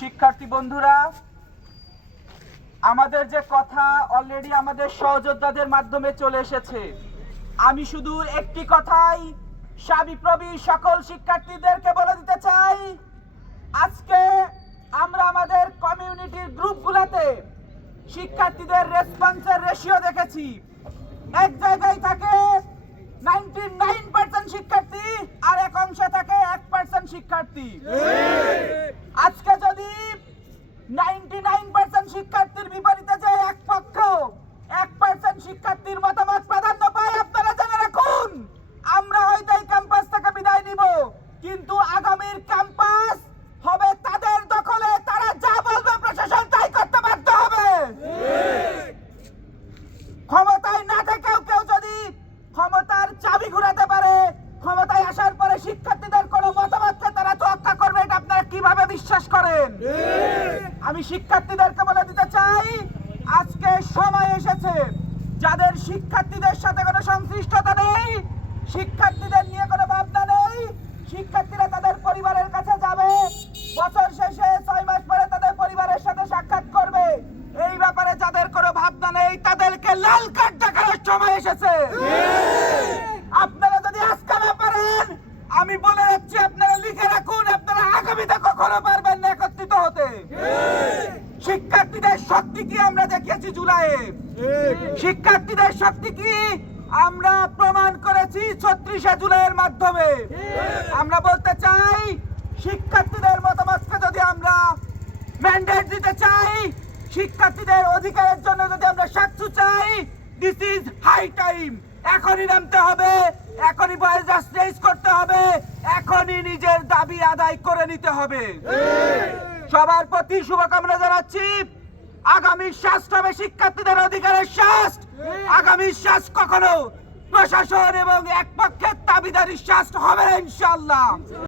শিক্ষার্থী বন্ধুরা, আমাদের যে কথা অলরেডি আমাদের সহযোদ্ধাদের মাধ্যমে চলে এসেছে। আমি শুধু একটি কথাই সাবিপ্রবি সকল শিক্ষার্থীদেরকে বলে দিতে চাই, আজকে আমরা আমাদের কমিউনিটির গ্রুপগুলোতে শিক্ষার্থীদের রেসপন্সের রেশিও দেখেছি। এক জায়গায় থাকে নাইনটি নাইন পার্সেন্ট শিক্ষার্থী আর এক অংশে থাকে এক পার্সেন্ট শিক্ষার্থী আজকে যদি নাইনটি নাইন পার্সেন্ট শিক্ষার্থীর বিপরীতে যে এক পক্ষ এক পার্সেন্ট শিক্ষার্থীর মতামত প্রাধান্য পায় আপনারা জেনে রাখুন আমরা হয়তো এই ক্যাম্পাস থেকে বিদায় নিব কিন্তু আগামীর ক্যাম্পাস হবে তাদের দখলে তারা যা বলবে প্রশাসন তাই করতে বাধ্য হবে ক্ষমতায় না থেকেও কেউ যদি ক্ষমতার চাবি ঘুরাতে পারে ক্ষমতায় আসার পরে শিক্ষার্থীদের কোনো মতামতকে তারা তোয়াক্কা করবে এটা আপনারা কীভাবে করেন আমি শিক্ষার্থীদেরকে বলে দিতে চাই, আজকে সময় এসেছে। যাদের শিক্ষার্থীদের সাথে কোনো সংশ্লিষ্টতা নেই, শিক্ষার্থীদের নিয়ে কোনো ভাবনা নেই, শিক্ষার্থীরা তাদের পরিবারের কাছে যাবে। বছর শেষে ছয় মাস পরে তাদের পরিবারের সাথে সাক্ষাৎ করবে। এই ব্যাপারে যাদের কোনো ভাবনা নেই, তাদেরকে লাল কার্ড দেখানোর সময় এসেছে। আপনারা যদি আজকে না আমি বলে যাচ্ছি আপনারা লিখে রাখুন। আগামীতে কখনো পারবেন না একত্রিত হতে। শিক্ষার্থীদের শক্তি কি আমরা দেখিয়েছি জুলাইয়ে? শিক্ষার্থীদের শক্তি কি আমরা প্রমাণ করেছি ছত্রিশে জুলাইয়ের মাধ্যমে? আমরা বলতে চাই, শিক্ষার্থীদের মতামতকে যদি আমরা ম্যান্ডেট দিতে চাই, শিক্ষার্থীদের অধিকারের জন্য যদি আমরা সাক্ষু চাই দিস ইজ হাই টাইম এখনই নামতে হবে, এখনই বয়েস করতে হবে এখনই নিজের দাবি আদায় করে নিতে হবে। সবার প্রতি শুভকামনা জানাচ্ছি। আগামী শ্বাস হবে শিক্ষার্থীদের অধিকারের শ্বাস আগামী শ্বাস কখনো প্রশাসন এবং এক পক্ষের দাবিদারি শ্বাস হবে ইনশাল্লাহ